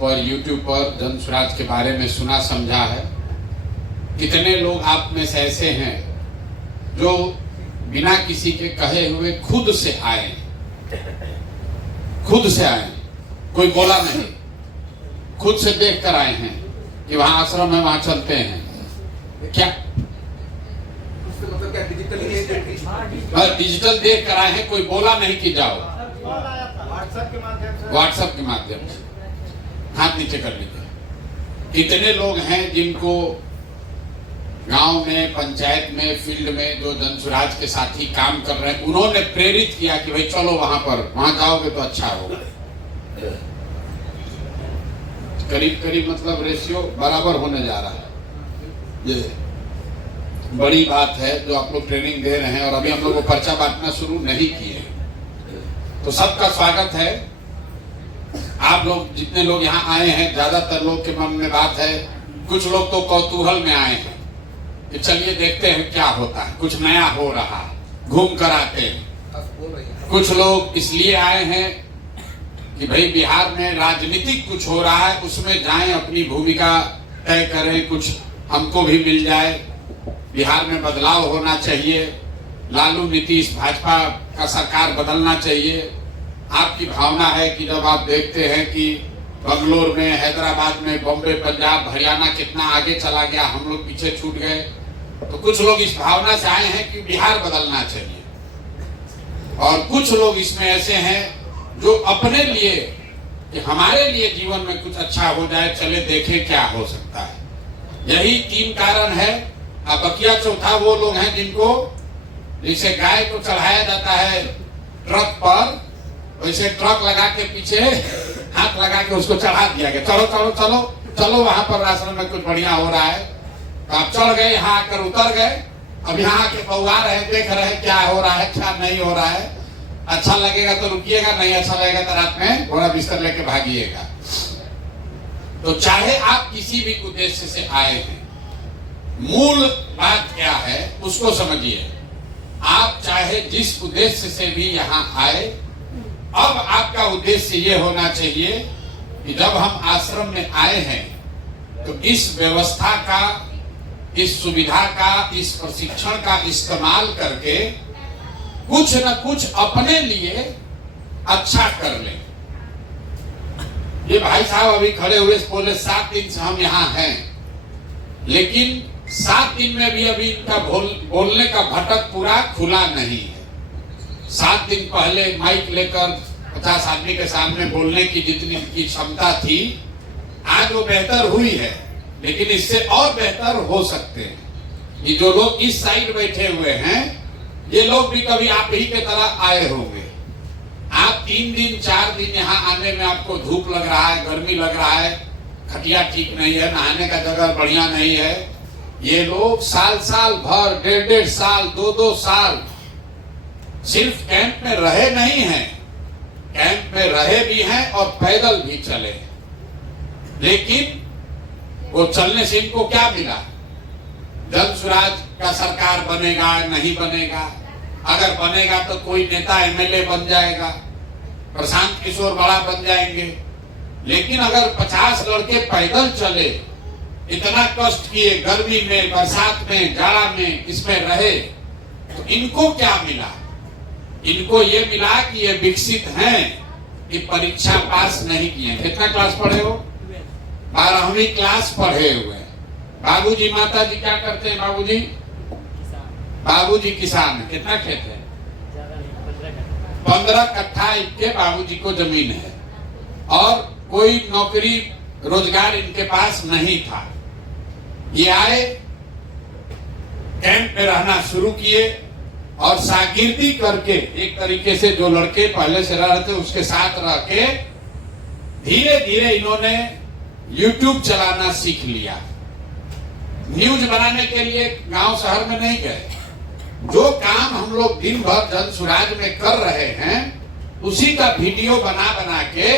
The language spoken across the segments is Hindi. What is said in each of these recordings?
पर YouTube पर जन स्वराज के बारे में सुना समझा है। कितने लोग आप में से ऐसे हैं जो बिना किसी के कहे हुए खुद से आए, कोई बोला नहीं, खुद से देख कर आए हैं कि वहां आश्रम है, वहां चलते हैं। क्या डिजिटल देख कर आए हैं, कोई बोला नहीं कि जाओ। व्हाट्सएप के माध्यम से हाथ नीचे कर लीजिए। इतने लोग हैं जिनको गांव में, पंचायत में, फील्ड में जो जन स्वराज के साथी काम कर रहे हैं, उन्होंने प्रेरित किया कि भाई चलो वहां जाओगे तो अच्छा होगा। करीब करीब मतलब रेशियो बराबर होने जा रहा है। ये बड़ी बात है जो आप लोग ट्रेनिंग दे रहे हैं, और अभी हम लोग को पर्चा बांटना शुरू नहीं किए, तो सबका स्वागत है। आप लोग जितने लोग यहाँ आए हैं, ज्यादातर लोग के मन में बात है, कुछ लोग तो कौतूहल में आए हैं कि चलिए देखते हैं क्या होता है, कुछ नया हो रहा है, घूम कर आते हैं। कुछ लोग इसलिए आए हैं कि भाई बिहार में राजनीतिक कुछ हो रहा है, उसमें जाएं, अपनी भूमिका तय करें, कुछ हमको भी मिल जाए। बिहार में बदलाव होना चाहिए, लालू नीतीश भाजपा का सरकार बदलना चाहिए। आपकी भावना है कि जब आप देखते हैं कि बंगलोर में, हैदराबाद में, बॉम्बे, पंजाब, हरियाणा कितना आगे चला गया, हम लोग पीछे छूट गए, तो कुछ लोग इस भावना से आए हैं कि बिहार बदलना चाहिए। और कुछ लोग इसमें ऐसे हैं जो अपने लिए, कि हमारे लिए जीवन में कुछ अच्छा हो जाए, चले देखें क्या हो सकता है। यही तीन कारण है। अब बकिया चौथा वो लोग हैं जिनको जैसे गाय को चढ़ाया जाता है ट्रक पर, वैसे ट्रक लगा के पीछे हाथ लगा के उसको चढ़ा दिया गया, चलो चलो चलो चलो वहां पर आश्रम में कुछ बढ़िया हो रहा है। तो आप चढ़ गए, यहाँ आकर उतर गए, अब यहाँ आके पौवा रहे, देख रहे क्या हो रहा है, क्या नहीं हो रहा है। अच्छा लगेगा तो रुकिएगा, नहीं अच्छा लगेगा तो रात में घोड़ा बिस्तर लेके भागिएगा। तो चाहे आप किसी भी उद्देश्य से आए हैं, मूल बात क्या है उसको समझिए। आप चाहे जिस उद्देश्य से भी यहाँ आए, अब आपका उद्देश्य ये होना चाहिए कि जब हम आश्रम में आए हैं तो इस व्यवस्था का, इस सुविधा का, इस प्रशिक्षण का इस्तेमाल करके कुछ न कुछ अपने लिए अच्छा कर लें। ये भाई साहब अभी खड़े हुए बोले 7 दिन से हम यहाँ हैं, लेकिन 7 दिन में भी अभी इनका बोलने का भटक पूरा खुला नहीं है। 7 दिन पहले माइक लेकर 50 आदमी के सामने बोलने की जितनी की क्षमता थी, आज वो बेहतर हुई है, लेकिन इससे और बेहतर हो सकते हैं। ये जो लोग इस साइड बैठे हुए हैं, ये लोग भी कभी आप ही के तरह आए होंगे। आप 3 दिन 4 दिन यहाँ आने में आपको धूप लग रहा है, गर्मी लग रहा है, खटिया ठीक नहीं है, नहाने का जगह बढ़िया नहीं है। ये लोग साल साल भर, 1.5 साल, 2-2 साल सिर्फ कैंप में रहे नहीं हैं, कैंप में रहे भी हैं और पैदल भी चले। लेकिन वो चलने से इनको क्या मिला? जन स्वराज का सरकार बनेगा, नहीं बनेगा? अगर बनेगा तो कोई नेता एमएलए बन जाएगा, प्रशांत किशोर बड़ा बन जाएंगे। लेकिन अगर 50 लड़के पैदल चले, इतना कष्ट किए, गर्मी में, बरसात में, जाड़ा में, इसमें रहे, तो इनको क्या मिला? इनको ये मिला कि ये विकसित हैं, कि परीक्षा पास नहीं किए। कितना क्लास पढ़े हो? 12वीं क्लास पढ़े हुए। बाबूजी, माता जी क्या करते हैं? बाबूजी किसान है। कितना खेत है? 15 कट्ठा इनके बाबूजी को जमीन है, और कोई नौकरी रोजगार इनके पास नहीं था। ये आए, कैंप में रहना शुरू किए, और शागिर्दी करके एक तरीके से जो लड़के पहले से रह रहे थे उसके साथ रह के धीरे धीरे इन्होंने YouTube चलाना सीख लिया। न्यूज बनाने के लिए गांव शहर में नहीं गए। जो काम हम लोग दिन भर जन स्वराज में कर रहे हैं, उसी का वीडियो बना बना के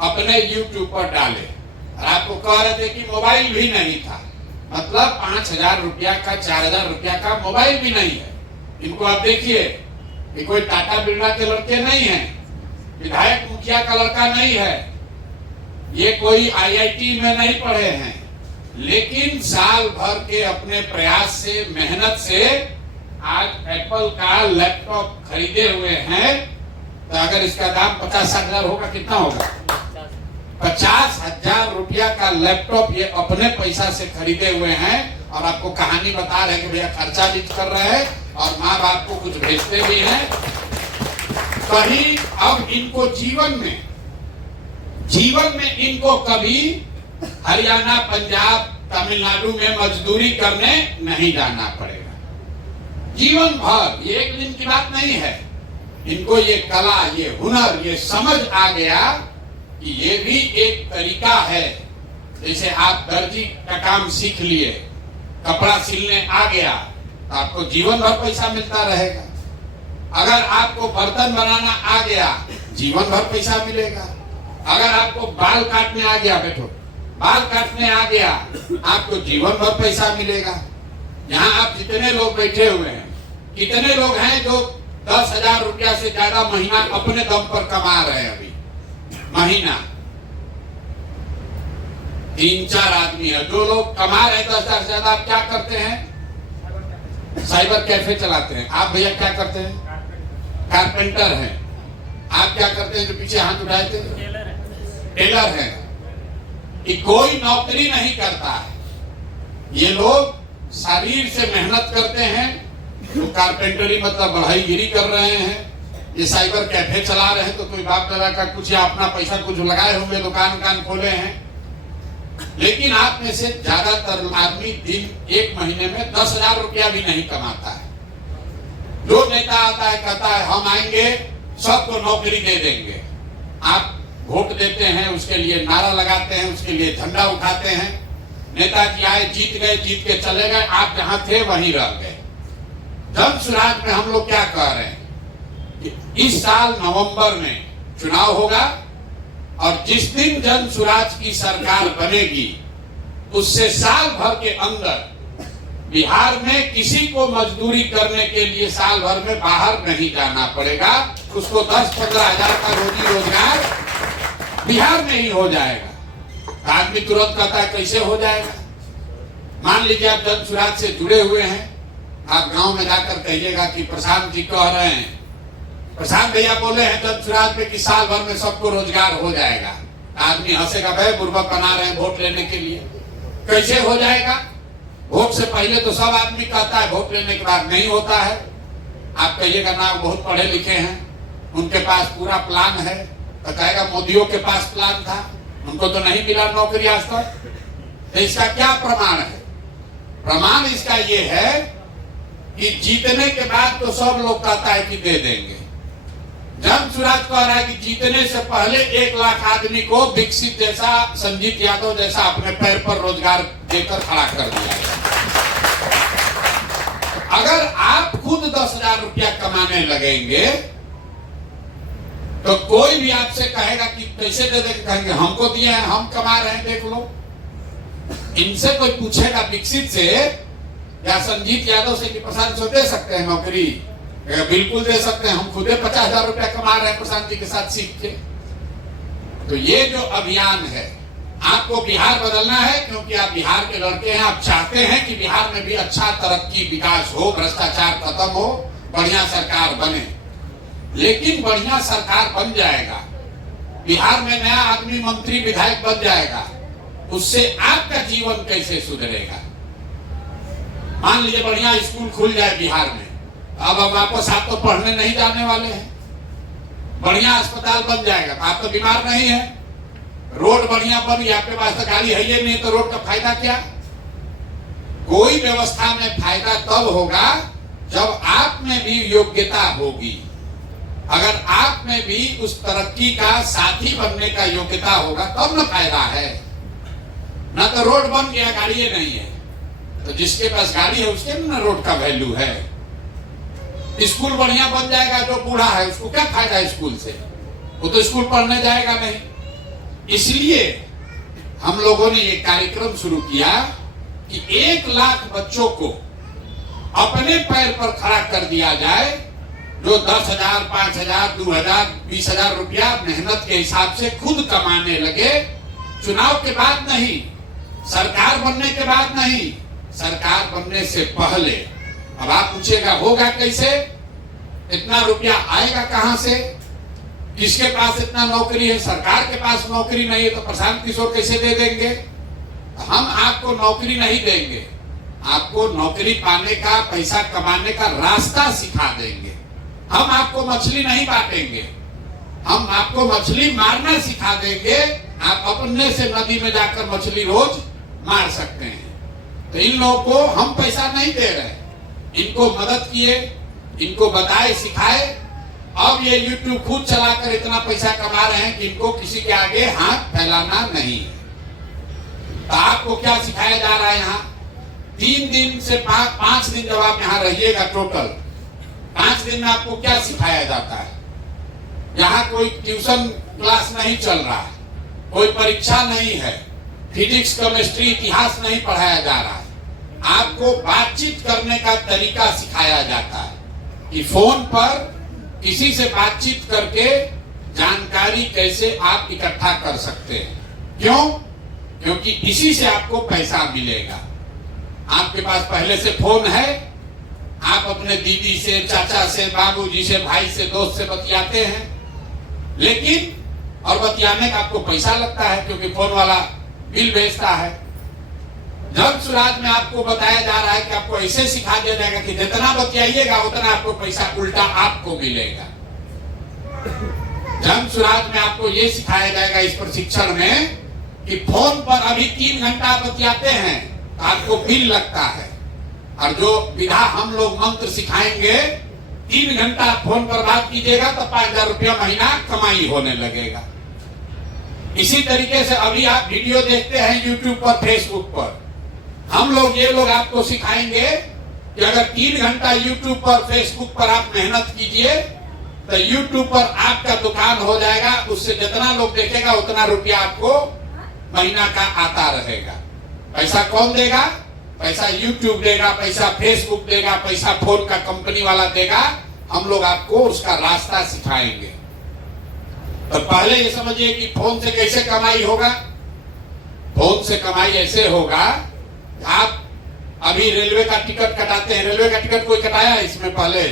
अपने YouTube पर डाले। और आपको कह रहे थे कि मोबाइल भी नहीं था, मतलब 5,000 रुपया का, 4,000 रुपया का मोबाइल भी नहीं है। इनको आप देखिए, ये कोई टाटा बिरला के लड़के नहीं है, विधायक मुखिया का लड़का नहीं है, ये कोई आईआईटी में नहीं पढ़े हैं, लेकिन साल भर के अपने प्रयास से, मेहनत से आज एप्पल का लैपटॉप खरीदे हुए हैं। तो अगर इसका दाम 50-60 हजार होगा, कितना होगा? 50,000 रुपया का लैपटॉप ये अपने पैसा से खरीदे हुए हैं। और आपको कहानी बता रहे हैं कि भैया खर्चा भी कर रहे हैं और माँ बाप को कुछ भेजते भी हैं। कहीं अब इनको जीवन में इनको कभी हरियाणा, पंजाब, तमिलनाडु में मजदूरी करने नहीं जाना पड़ेगा। जीवन भर, ये एक दिन की बात नहीं है। इनको ये कला, ये हुनर, ये समझ आ गया कि ये भी एक तरीका है। जैसे आप दर्जी का काम सीख लिए, कपड़ा सिलने आ गया, तो आपको जीवन भर पैसा मिलता रहेगा। अगर आपको बर्तन बनाना आ गया, जीवन भर पैसा मिलेगा। अगर आपको बाल काटने आ गया, बैठो, बाल काटने आ गया, आपको जीवन भर पैसा मिलेगा। यहाँ आप जितने लोग बैठे हुए हैं, कितने लोग हैं जो 10,000 रुपया से ज्यादा महीना अपने दम पर कमा रहे हैं? अभी महीना 3-4 आदमी है। जो लोग कमा रहे हैं 10,000 से ज्यादा, आप क्या करते हैं? साइबर कैफे चलाते हैं। आप भैया क्या करते हैं? कारपेंटर हैं। आप क्या करते हैं? जो पीछे हाथ उठाए थे, टेलर हैं। कि कोई नौकरी नहीं करता है। ये लोग शरीर से मेहनत करते हैं। तो कारपेंटरी मतलब बढ़ाईगिरी कर रहे हैं। ये साइबर कैफे चला रहे हैं, तो कोई बाप दादा का कुछ या अपना पैसा कुछ लगाए होंगे, दुकान खोले हैं। लेकिन आप में से ज्यादातर आदमी दिन, एक महीने में 10,000 रुपया भी नहीं कमाता है। जो नेता आता है कहता है हम आएंगे, सबको नौकरी दे देंगे। आप वोट देते हैं, उसके लिए नारा लगाते हैं, उसके लिए झंडा उठाते हैं। नेताजी आए, जीत गए, जीत के चले गए, आप जहां थे वहीं रह गए। जन सुराज में हम लोग क्या कह रहे हैं कि इस साल नवंबर में चुनाव होगा और जिस दिन जन सुराज की सरकार बनेगी, उससे साल भर के अंदर बिहार में किसी को मजदूरी करने के लिए साल भर में बाहर नहीं जाना पड़ेगा। उसको 10-15 हजार का रोजी रोजगार बिहार में ही हो जाएगा। आदमी तुरंत कहता है कैसे हो जाएगा? मान लीजिए आप जन सुराज से जुड़े हुए हैं, आप गांव में जाकर कहिएगा कि प्रशांत जी कह रहे हैं, प्रशांत भैया बोले हैं जन सुराज में कि साल भर में सबको रोजगार हो जाएगा। आदमी हंसेगा, भाई बुर्बक बना रहे हैं वोट लेने के लिए। कैसे हो जाएगा? वोट से पहले तो सब आदमी कहता है, वोट लेने के बाद नहीं होता है। आप कहिएगा ना बहुत पढ़े लिखे हैं, उनके पास पूरा प्लान है, तो कहेगा मोदियों के पास प्लान था, उनको तो नहीं मिला नौकरी आज तक। तो इसका क्या प्रमाण है? प्रमाण इसका ये है कि जीतने के बाद तो सब लोग कहता है कि दे देंगे। जन सुराज कह रहा है कि जीतने से पहले 1 लाख आदमी को विकसित जैसा, संजीत यादव जैसा अपने पैर पर रोजगार देकर खड़ा कर दिया है। अगर आप खुद 10,000 रुपया कमाने लगेंगे तो कोई भी आपसे कहेगा कि कैसे दे देंगे, कहेंगे हमको दिए हैं, हम कमा रहे हैं, देख लो। इनसे कोई पूछेगा विकसित से या संजीत यादव से कि प्रशांत से दे सकते हैं नौकरी? बिल्कुल दे सकते हैं, हम खुद 50,000 रुपया कमा रहे हैं प्रशांत जी के साथ सीख के। तो ये जो अभियान है, आपको बिहार बदलना है, क्योंकि आप बिहार के लड़के हैं। आप चाहते हैं कि बिहार में भी अच्छा तरक्की, विकास हो, भ्रष्टाचार खत्म हो, बढ़िया सरकार बने। लेकिन बढ़िया सरकार बन जाएगा, बिहार में नया आदमी मंत्री विधायक बन जाएगा, उससे आपका जीवन कैसे सुधरेगा? मान लीजिए बढ़िया स्कूल खुल जाए बिहार में, अब वापस आप तो पढ़ने नहीं जाने वाले हैं। बढ़िया अस्पताल बन जाएगा, आप तो बीमार नहीं है। रोड बढ़िया बन गया, आपके पास तो गाड़ी है ही नहीं, तो रोड का फायदा क्या? कोई व्यवस्था में फायदा तब होगा जब आप में भी योग्यता होगी। अगर आप में भी उस तरक्की का साथी बनने का योग्यता होगा तब न फायदा है। ना तो रोड बन गया, गाड़ी नहीं है, तो जिसके पास गाड़ी है उसके ना रोड का वैल्यू है। स्कूल बढ़िया बन जाएगा, जो बूढ़ा है उसको क्या फायदा है स्कूल से? वो तो स्कूल पढ़ने जाएगा नहीं। इसलिए हम लोगों ने ये कार्यक्रम शुरू किया कि 1 लाख बच्चों को अपने पैर पर खड़ा कर दिया जाए, जो 10,000, 5,000, 2,000, 20,000 रुपया मेहनत के हिसाब से खुद कमाने लगे। चुनाव के बाद नहीं, सरकार बनने के बाद नहीं, सरकार बनने से पहले। अब आप पूछेगा होगा कैसे, इतना रुपया आएगा कहां से, किसके पास इतना नौकरी है? सरकार के पास नौकरी नहीं है तो प्रशांत किशोर कैसे दे देंगे? हम आपको नौकरी नहीं देंगे, आपको नौकरी पाने का, पैसा कमाने का रास्ता सिखा देंगे। हम आपको मछली नहीं बांटेंगे, हम आपको मछली मारना सिखा देंगे। आप अपने से नदी में जाकर मछली रोज मार सकते हैं। तो इन लोगों को हम पैसा नहीं दे रहे, इनको मदद किए, इनको बताए, सिखाए। अब ये YouTube खुद चलाकर इतना पैसा कमा रहे हैं कि इनको किसी के आगे हाथ फैलाना नहीं है। तो आपको क्या सिखाया जा रहा है? यहाँ 3 दिन से 5 दिन जब आप यहाँ रहिएगा, टोटल 5 दिन में आपको क्या सिखाया जाता है? यहाँ कोई ट्यूशन क्लास नहीं चल रहा है, कोई परीक्षा नहीं है, फिजिक्स, केमिस्ट्री, इतिहास नहीं पढ़ाया जा रहा है। आपको बातचीत करने का तरीका सिखाया जाता है कि फोन पर किसी से बातचीत करके जानकारी कैसे आप इकट्ठा कर सकते हैं। क्यों? क्योंकि इसी से आपको पैसा मिलेगा। आपके पास पहले से फोन है, आप अपने दीदी से, चाचा से, बाबूजी से, भाई से, दोस्त से बतियाते हैं, लेकिन और बतियाने का आपको पैसा लगता है क्योंकि फोन वाला बिल भेजता है। जन सुराज में आपको बताया जा रहा है कि आपको ऐसे सिखा दिया जाएगा कि जितना बतियाइएगा उतना आपको पैसा उल्टा आपको मिलेगा। जन सुराज में आपको ये सिखाया जाएगा इस प्रशिक्षण में कि फोन पर अभी 3 घंटा बतियाते हैं तो आपको बिल लगता है, और जो विधा हम लोग मंत्र सिखाएंगे, 3 घंटा फोन पर बात कीजिएगा तो 5,000 रुपया महीना कमाई होने लगेगा। इसी तरीके से अभी आप वीडियो देखते हैं YouTube पर, फेसबुक पर, हम लोग ये लोग आपको सिखाएंगे कि अगर 3 घंटा YouTube पर, फेसबुक पर आप मेहनत कीजिए तो YouTube पर आपका दुकान हो जाएगा। उससे जितना लोग देखेगा उतना रुपया आपको महीना का आता रहेगा। पैसा कौन देगा? पैसा YouTube देगा, पैसा फेसबुक देगा, पैसा फोन का कंपनी वाला देगा। हम लोग आपको उसका रास्ता सिखाएंगे। तो पहले ये समझिए कि फोन से कैसे कमाई होगा। फोन से कमाई ऐसे होगा, आप अभी रेलवे का टिकट कटाते हैं, रेलवे का टिकट कोई कटाया है इसमें पहले?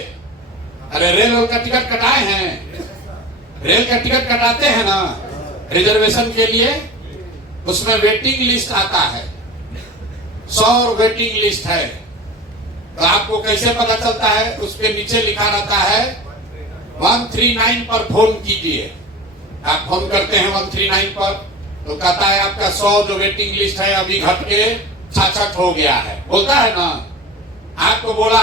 अरे रेल का टिकट कटाए हैं? रेल का टिकट कटाते हैं ना रिजर्वेशन के लिए, उसमें वेटिंग लिस्ट आता है, 100 वेटिंग लिस्ट है। तो आपको कैसे पता चलता है? उसके नीचे लिखा रहता है 139 पर फोन कीजिए। आप फोन करते हैं 139 पर, तो कहता है आपका 100 जो वेटिंग लिस्ट है अभी घट के 66 हो गया है, बोलता है ना। आपको बोला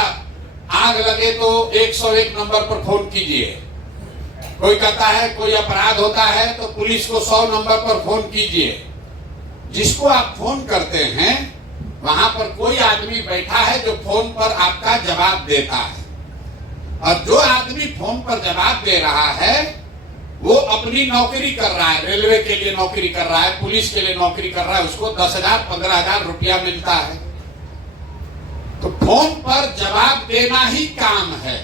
आग लगे तो 101 नंबर पर फोन कीजिए। कोई कहता है कोई अपराध होता है तो पुलिस को 100 नंबर पर फोन कीजिए। जिसको आप फोन करते हैं वहां पर कोई आदमी बैठा है जो फोन पर आपका जवाब देता है, और जो आदमी फोन पर जवाब दे रहा है वो अपनी नौकरी कर रहा है, रेलवे के लिए नौकरी कर रहा है, पुलिस के लिए नौकरी कर रहा है, उसको 10,000 15,000 रुपया मिलता है। तो फोन पर जवाब देना ही काम है।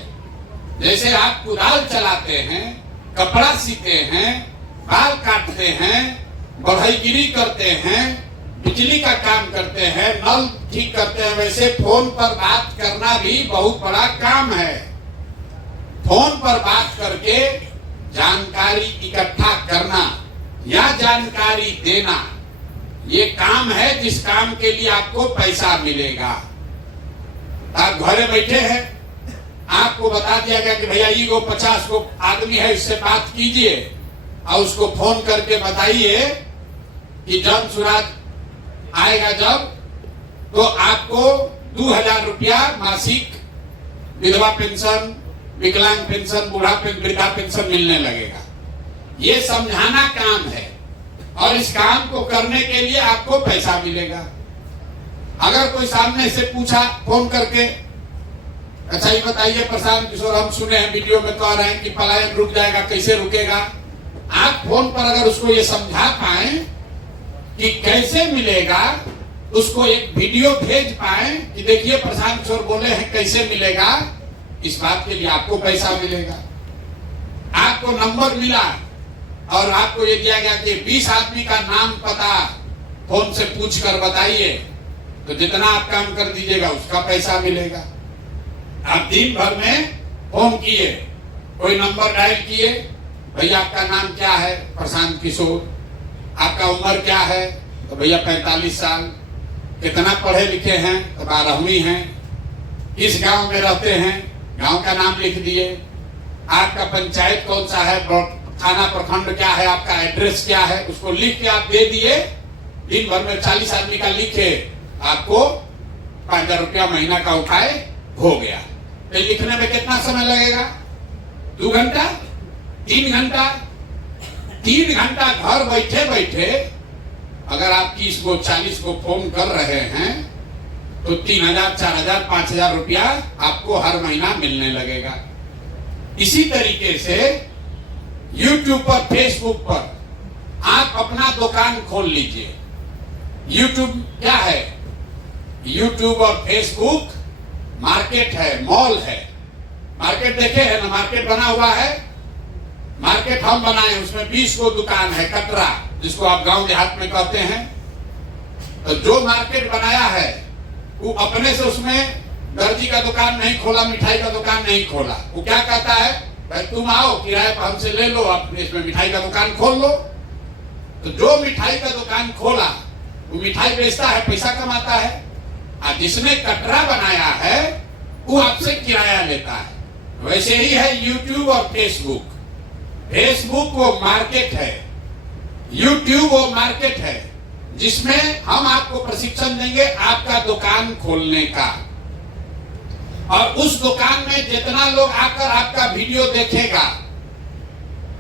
जैसे आप कुदाल चलाते हैं, कपड़ा सीते हैं, बाल काटते हैं, बढ़ईगिरी करते हैं, बिजली का काम करते हैं, नल ठीक करते हैं, वैसे फोन पर बात करना भी बहुत बड़ा काम है। फोन पर बात करके जानकारी इकट्ठा करना या जानकारी देना, ये काम है जिस काम के लिए आपको पैसा मिलेगा। आप घरे बैठे हैं, आपको बता दिया गया कि भैया ये 50 को आदमी है, इससे बात कीजिए और उसको फोन करके बताइए कि जन सुराज आएगा जब, तो आपको 2,000 रुपया मासिक विधवा पेंशन, विकलांग पेंशन, वृद्धा पेंशन मिलने लगेगा। ये समझाना काम है, और इस काम को करने के लिए आपको पैसा मिलेगा। अगर कोई सामने से पूछा फोन करके, अच्छा ये बताइए प्रशांत किशोर, हम सुने हैं वीडियो में कह रहे हैं कि पलायन रुक जाएगा, कैसे रुकेगा? आप फोन पर अगर उसको ये समझा पाए कि कैसे मिलेगा, उसको एक वीडियो भेज पाए कि देखिए प्रशांत किशोर बोले हैं कैसे मिलेगा, इस बात के लिए आपको पैसा मिलेगा। आपको नंबर मिला और आपको ये दिया गया कि 20 आदमी का नाम पता फोन से पूछ कर बताइए, तो जितना आप काम कर दीजिएगा उसका पैसा मिलेगा। आप दिन भर में फोन किए, कोई नंबर डायल किए, भैया आपका नाम क्या है, प्रशांत किशोर, आपका उम्र क्या है, तो भैया 45 साल, कितना पढ़े लिखे हैं, तो 12वीं हैं, किस गांव में रहते हैं, गांव का नाम लिख दिए, आपका पंचायत कौन सा है, थाना प्रखंड क्या है, आपका एड्रेस क्या है, उसको लिख के आप दे दिए। दिन भर में 40 आदमी का लिखे, आपको 5,000 रुपया महीना का उठाए हो गया। तो लिखने में कितना समय लगेगा? 2 घंटा, 3 घंटा। 3 घंटा घर बैठे बैठे अगर आप 30 को 40 को फोन कर रहे हैं तो 3,000, 4,000, 5,000 रुपया आपको हर महीना मिलने लगेगा। इसी तरीके से YouTube पर, फेसबुक पर आप अपना दुकान खोल लीजिए। YouTube क्या है? YouTube और फेसबुक मार्केट है, मॉल है। मार्केट देखे है ना, मार्केट बना हुआ है, मार्केट हम बनाए, उसमें 20 को दुकान है, कटरा जिसको आप गांव देहात में कहते हैं। तो जो मार्केट बनाया है वो अपने से उसमें दर्जी का दुकान नहीं खोला, मिठाई का दुकान नहीं खोला। वो क्या कहता है, भाई तुम आओ किराए पर हमसे ले लो, अपने इसमें मिठाई का दुकान खोल लो। तो जो मिठाई का दुकान खोला वो मिठाई बेचता है, पैसा कमाता है। और जिसने कटरा बनाया है वो आपसे किराया लेता है। वैसे ही है YouTube और फेसबुक। फेसबुक वो मार्केट है, YouTube वो मार्केट है जिसमें हम आपको प्रशिक्षण देंगे आपका दुकान खोलने का। और उस दुकान में जितना लोग आकर आपका वीडियो देखेगा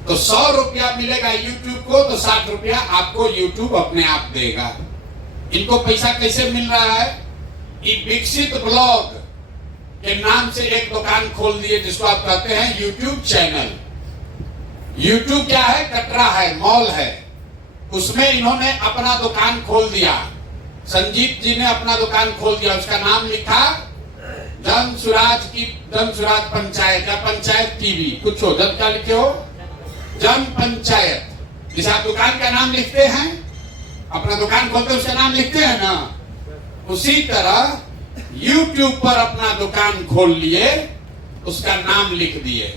तो 100 रुपया मिलेगा YouTube को, तो 60 रुपया आपको YouTube अपने आप देगा। इनको पैसा कैसे मिल रहा है? विकसित ब्लॉग के नाम से एक दुकान खोल दिए जिसको आप कहते हैं YouTube चैनल। YouTube क्या है? कटरा है, मॉल है, उसमें इन्होंने अपना दुकान खोल दिया। संजीत जी ने अपना दुकान खोल दिया, उसका नाम लिखा जन सुराज पंचायत या पंचायत टीवी, कुछ हो, जब क्या लिखे हो, जन पंचायत। जिसे आप दुकान का नाम लिखते हैं, अपना दुकान खोलते उसका नाम लिखते हैं ना, उसी तरह YouTube पर अपना दुकान खोल लिए, उसका नाम लिख दिए।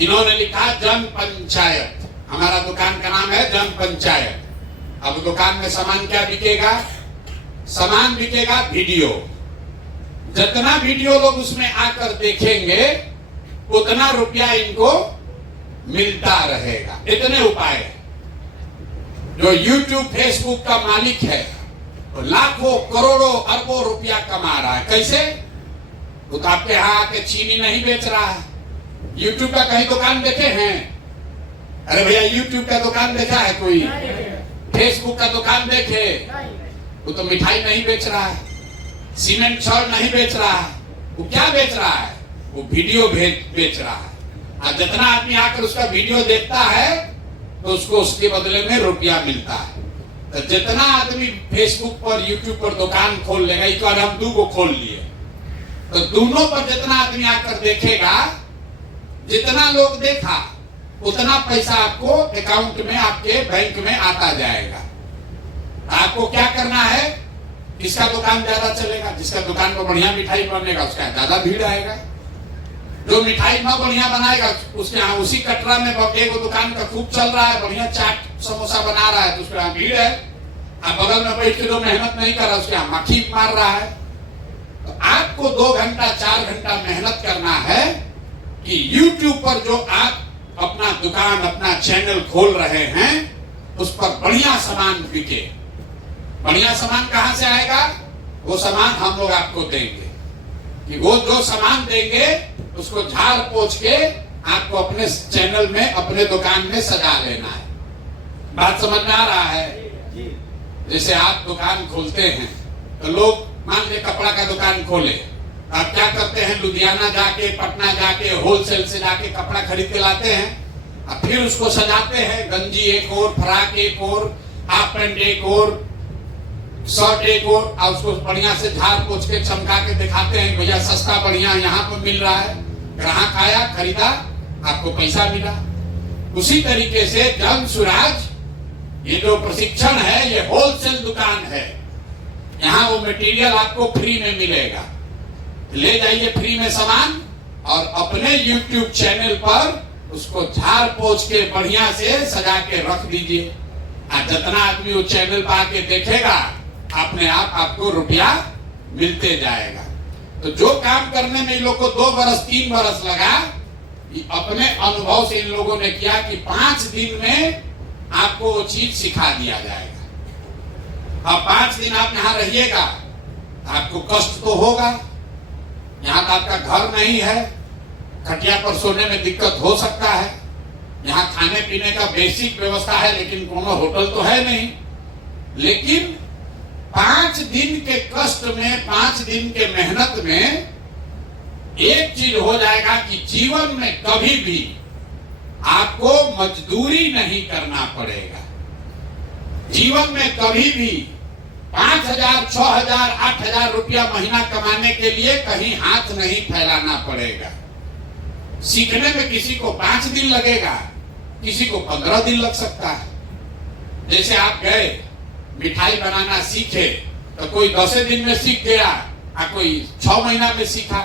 इन्होंने लिखा जन पंचायत, हमारा दुकान का नाम है जन पंचायत। अब दुकान में सामान क्या बिकेगा? सामान बिकेगा वीडियो। जितना वीडियो लोग उसमें आकर देखेंगे उतना रुपया इनको मिलता रहेगा। इतने उपाय। जो YouTube फेसबुक का मालिक है तो लाखों करोड़ों अरबों रुपया कमा रहा है। कैसे? वो तो आपके यहाँ आके चीनी नहीं बेच रहा है। YouTube का कहीं दुकान देखे हैं? अरे भैया YouTube का दुकान देखा है कोई? फेसबुक का दुकान देखे? वो तो मिठाई नहीं बेच रहा है, सीमेंट छड़ नहीं बेच रहा है। वो क्या बेच रहा है? वो वीडियो बेच रहा है। और जितना आदमी आकर उसका वीडियो देखता है तो उसको उसके बदले में रुपया मिलता है। तो जितना आदमी फेसबुक पर, YouTube पर दुकान खोल लेगा, एक बार हम 2 को खोल लिए, तो दोनों पर जितना आदमी आकर देखेगा, जितना लोग देखा उतना पैसा आपको अकाउंट में, आपके बैंक में आता जाएगा। आपको क्या करना है? किसका दुकान ज्यादा चलेगा? जिसका दुकान पर बढ़िया मिठाई बनेगा उसका ज्यादा भीड़ आएगा। जो मिठाई न बढ़िया बनाएगा उसके यहाँ, उसी कटरा में एक दुकान का खूब चल रहा है, बढ़िया चाट समोसा बना रहा है, तो उसके यहाँ भीड़ है। अब बगल में बैठ के जो मेहनत नहीं कर रहा उसके यहाँ मक्खी मार रहा है। तो आपको 2 घंटा 4 घंटा मेहनत करना है कि YouTube पर जो आप अपना दुकान, अपना चैनल खोल रहे हैं उस पर बढ़िया सामान बिके। बढ़िया सामान कहां से आएगा? वो सामान हम लोग आपको देंगे। कि वो जो सामान देंगे उसको झाड़ पोंछ के आपको अपने चैनल में, अपने दुकान में सजा लेना है। बात समझ में आ रहा है? जैसे आप दुकान खोलते हैं तो लोग मान लीजिए कपड़ा का दुकान खोले, आप क्या करते हैं? लुधियाना जाके, पटना जाके, होलसेल से जाके कपड़ा खरीद के लाते हैं और फिर उसको सजाते हैं। गंजी एक और, फ्राक एक और, हाफ पैंट एक और, शर्ट एक और उसको बढ़िया से झाड़ पोंछ के चमका के दिखाते हैं, भैया सस्ता बढ़िया यहाँ पर मिल रहा है। ग्राहक आया, खरीदा, आपको पैसा मिला। उसी तरीके से जन सुराज ये जो प्रशिक्षण है ये होलसेल दुकान है। यहाँ वो मटेरियल आपको फ्री में मिलेगा, ले जाइए फ्री में सामान और अपने YouTube चैनल पर उसको झाड़ पोछ के बढ़िया से सजा के रख दीजिए। जितना आदमी वो चैनल पर आके देखेगा अपने आप आपको रुपया मिलते जाएगा। तो जो काम करने में इन लोग को 2 बरस 3 बरस लगा, अपने अनुभव से इन लोगों ने किया कि 5 दिन में आपको वो चीज सिखा दिया जाएगा। अब 5 दिन आप यहाँ रहिएगा, आपको कष्ट तो होगा। यहाँ तो आपका घर नहीं है, खटिया पर सोने में दिक्कत हो सकता है। यहाँ खाने पीने का बेसिक व्यवस्था है लेकिन कोनो होटल तो है नहीं। लेकिन 5 दिन के कष्ट में, 5 दिन के मेहनत में एक चीज हो जाएगा कि जीवन में कभी भी आपको मजदूरी नहीं करना पड़ेगा। जीवन में कभी भी 5,000, 6,000, 8,000 रुपया महीना कमाने के लिए कहीं हाथ नहीं फैलाना पड़ेगा। सीखने में किसी को 5 दिन लगेगा, किसी को 15 दिन लग सकता है। जैसे आप गए मिठाई बनाना सीखे तो कोई 10 दिन में सीख गया, कोई 6 महीना में सीखा,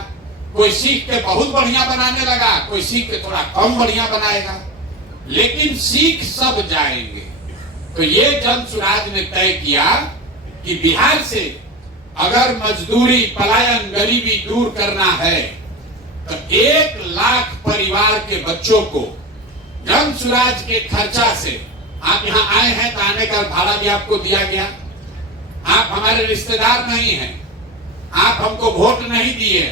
कोई सीख के बहुत बढ़िया बनाने लगा, कोई सीख के थोड़ा कम बढ़िया बनाएगा, लेकिन सीख सब जाएंगे। तो ये जन सुराज ने तय किया कि बिहार से अगर मजदूरी, पलायन, गरीबी दूर करना है तो 1 लाख परिवार के बच्चों को जन सुराज के खर्चा से, आप यहाँ आए हैं तो आने का भाड़ा भी आपको दिया गया। आप हमारे रिश्तेदार नहीं हैं, आप हमको वोट नहीं दिए,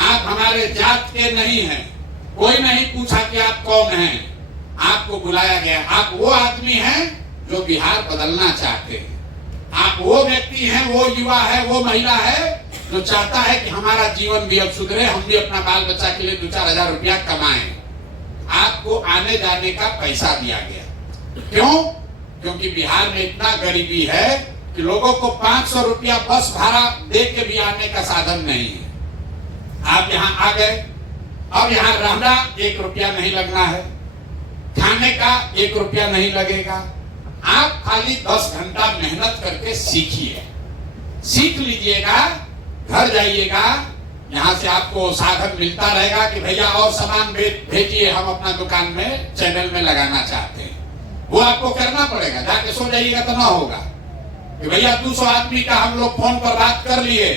आप हमारे जात के नहीं हैं, कोई नहीं पूछा कि आप कौन हैं, आपको बुलाया गया। आप वो आदमी हैं जो बिहार बदलना चाहते हैं। आप वो व्यक्ति हैं, वो युवा है, वो महिला है जो चाहता है कि हमारा जीवन भी अब सुधरे, हम भी अपना बाल बच्चा के लिए 2-4 हजार रुपया कमाएं। आपको आने जाने का पैसा दिया गया। क्यों? क्योंकि बिहार में इतना गरीबी है कि लोगों को 500 रुपया बस भाड़ा दे के भी आने का साधन नहीं है। आप यहाँ आ गए, अब यहाँ रहना 1 रुपया नहीं लगना है, खाने का 1 रुपया नहीं लगेगा। आप खाली 10 घंटा मेहनत करके सीखिए, सीख लीजिएगा, घर जाइएगा, यहाँ से आपको साधन मिलता रहेगा कि भैया और सामान भेजिए, हम अपना दुकान में चैनल में लगाना चाहते हैं। वो आपको करना पड़ेगा, जाके सो जाइएगा तो ना होगा कि भैया 200 आदमी का हम लोग फोन पर बात कर लिए,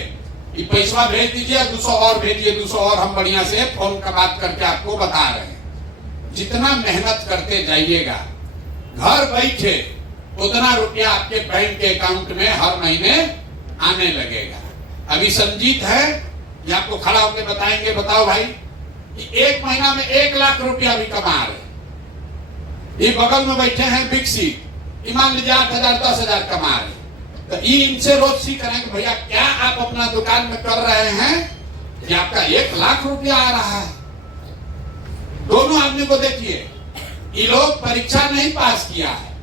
ये पैसा भेज दीजिए, 200 और भेजिए, 200 और हम बढ़िया से फोन का बात करके आपको बता रहे हैं। जितना मेहनत करते जाइएगा, घर बैठे उतना रुपया आपके बैंक के अकाउंट में हर महीने आने लगेगा। अभी संजीत है, ये आपको खड़ा होकर बताएंगे, बताओ भाई कि 1 महीना में 1 लाख रुपया भी कमा रहे। ये बगल में बैठे हैं बिक्सी, मान लीजिए 8,000, 10,000 कमा रहे। तो इनसे रोज सीख रहे हैं कि भैया क्या आप अपना दुकान में कर रहे हैं कि आपका 1 लाख रुपया आ रहा है। दोनों आदमी को देखिए, ये लोग परीक्षा नहीं पास किया है,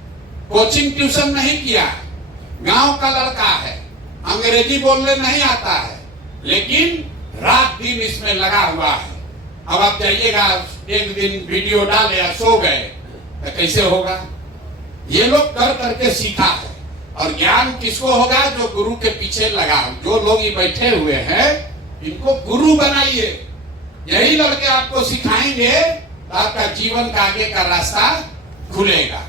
कोचिंग ट्यूशन नहीं किया है, गांव का लड़का है, अंग्रेजी बोलने नहीं आता है, लेकिन रात दिन इसमें लगा हुआ है। अब आप जाइएगा, एक दिन वीडियो डाले या सो गए तो कैसे होगा? ये लोग कर करके सीखा है। और ज्ञान किसको होगा? जो गुरु के पीछे लगा। जो लोग ये बैठे हुए हैं इनको गुरु बनाइए, यही लड़के आपको सिखाएंगे तो आपका जीवन का आगे का रास्ता खुलेगा।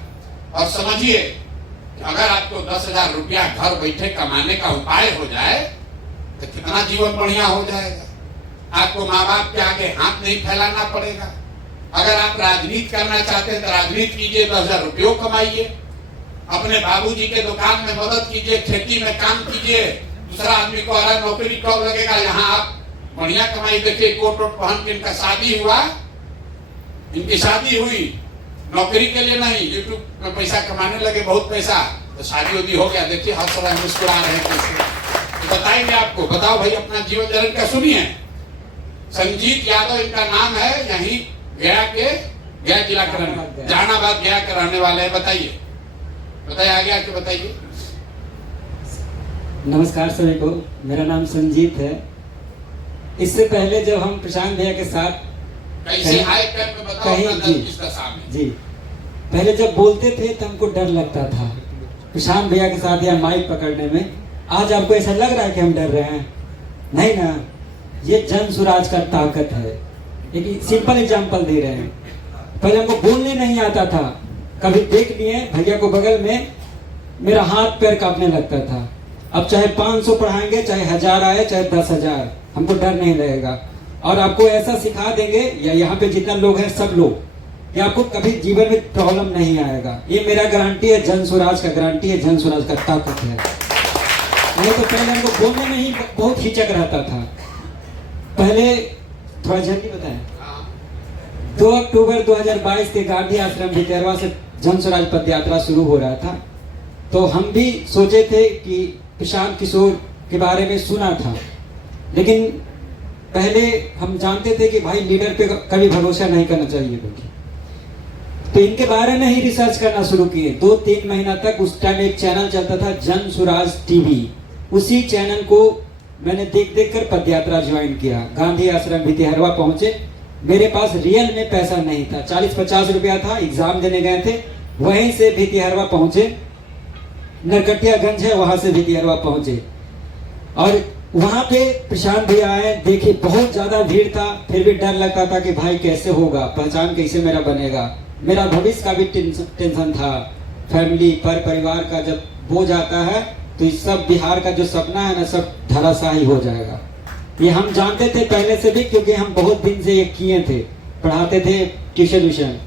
और समझिए, अगर आपको 10,000 रुपया घर बैठे कमाने का उपाय हो जाए तो कितना जीवन बढ़िया हो जाएगा। आपको माँ बाप के आगे हाथ नहीं फैलाना पड़ेगा। अगर आप राजनीति करना चाहते हैं तो राजनीति कीजिए, 10,000 रुपये कमाइए, अपने बाबूजी के दुकान में मदद कीजिए, खेती में काम कीजिए। दूसरा आदमी को अरे नौकरी कब लगेगा, यहाँ आप बढ़िया कमाई। देखिए कोट वोट पहन के इनका शादी हुआ, इनकी शादी हुई नौकरी के लिए नहीं, यूट्यूब में पैसा कमाने लगे, बहुत पैसा, तो शादी उदी हो गया। देखिए हर समय मुस्कुरा रहे हैं कैसे। तो बताएंगे आपको, बताओ भाई अपना जीवन जरण का सुनिए। संजीत यादव इनका नाम है, यही गया जिला के जहानाबाद गया के रहने वाले हैं। बताइए आगे आके बताइए। नमस्कार सभी को, मेरा नाम संजीत है। इससे पहले जब हम प्रशांत भैया के साथ कैसे आए कैंप में बताओ कहीं अपना जी, दर्द किस दशा में? जी पहले जब बोलते थे तो हमको डर लगता था प्रशांत भैया के साथ या माइक पकड़ने में। आज आपको ऐसा लग रहा है कि हम डर रहे हैं? नहीं ना, ये जन स्वराज का ताकत है। एक सिंपल एग्जांपल दे रहे हैं। पहले हमको बोलने नहीं आता था, कभी देख लिए भैया को बगल में, मेरा हाथ पैर कांपने लगता था। अब चाहे 500 पढ़ाएंगे, चाहे 1000 आए, चाहे 10,000, हमको डर नहीं लगेगा। और आपको ऐसा सिखा देंगे, या यहाँ पे जितना लोग हैं सब लोग, कि आपको कभी जीवन में प्रॉब्लम नहीं आएगा। ये मेरा गारंटी है, जन स्वराज का गारंटी है, जन स्वराज का ताकत है। नहीं तो पहले हमको बोलने में ही बहुत हिचक रहता था। पहले थोड़ा जल्दी बताएं। 2 अक्टूबर 2022 के गांधी आश्रम भितरवा से जन स्वराज पद यात्रा शुरू हो रहा था। तो हम भी सोचे थे कि प्रशांत किशोर के बारे में सुना था, लेकिन पहले हम जानते थे कि भाई लीडर पे कभी भरोसा नहीं करना चाहिए क्योंकि, तो इनके बारे में ही रिसर्च करना शुरू किए। 2-3 महीना तक उस टाइम एक चैनल चलता था जन स्वराज टीवी, उसी चैनल को मैंने देख देख कर पदयात्रा ज्वाइन किया। गांधी आश्रम भितिहरवा पहुंचे। मेरे पास रियल में पैसा नहीं था, 40-50 रुपया था। एग्जाम देने गए थे, वहीं से भितिहरवा पहुंचे। नरकटियागंज है, वहां से भितिहरवा पहुंचे और वहां पे प्रशांत भैया आए। देखे बहुत ज्यादा भीड़ था, फिर भी डर लगता था कि भाई कैसे होगा, पहचान कैसे मेरा बनेगा। मेरा भविष्य का भी टेंशन था, फैमिली पर परिवार का जब बोझ आता है तो इस सब बिहार का जो सपना है ना, सब धराशायी हो जाएगा। ये हम जानते थे पहले से भी, क्योंकि हम बहुत दिन से ये किए थे, पढ़ाते थे ट्यूशन व्यूशन,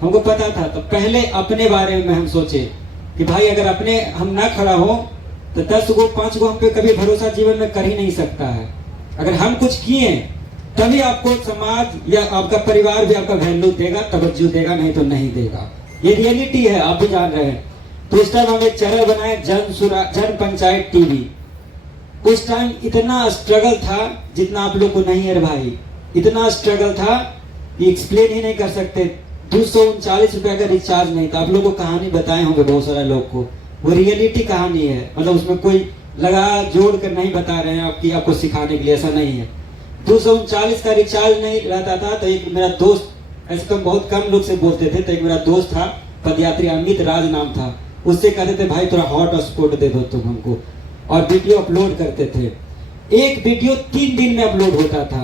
हमको पता था। तो पहले अपने बारे में हम सोचे कि भाई अगर अपने हम ना खड़ा हो तो 10 गो 5 गो हम पे कभी भरोसा जीवन में कर ही नहीं सकता है। अगर हम कुछ किए तभी आपको समाज या आपका परिवार भी आपका वैल्यू देगा, तवज्जो देगा, नहीं तो नहीं देगा। ये रियलिटी है, आप भी जान रहे हैं। तो इस टाइम हम एक चैनल बनाए जन पंचायत टीवी। उस टाइम इतना स्ट्रगल था जितना आप लोग को नहीं है भाई, इतना स्ट्रगल था कि एक्सप्लेन ही नहीं कर सकते। 239 रुपया का रिचार्ज नहीं था। आप लोगों को कहानी बताए होंगे बहुत सारे लोग को, वो रियलिटी कहानी है। मतलब उसमें कोई लगा जोड़ कर नहीं बता रहे हैं आपकी, आपको सिखाने के लिए, ऐसा नहीं है। 239 का रिचार्ज नहीं रहता था। तो एक मेरा दोस्त, ऐसे तो बहुत कम लोग से बोलते थे, तो एक मेरा दोस्त था पदयात्री, अमित राज नाम था, उससे कहते थे भाई थोड़ा हॉटस्पॉट दे दो तुम हमको, और वीडियो अपलोड करते थे। एक वीडियो 3 दिन में अपलोड होता था।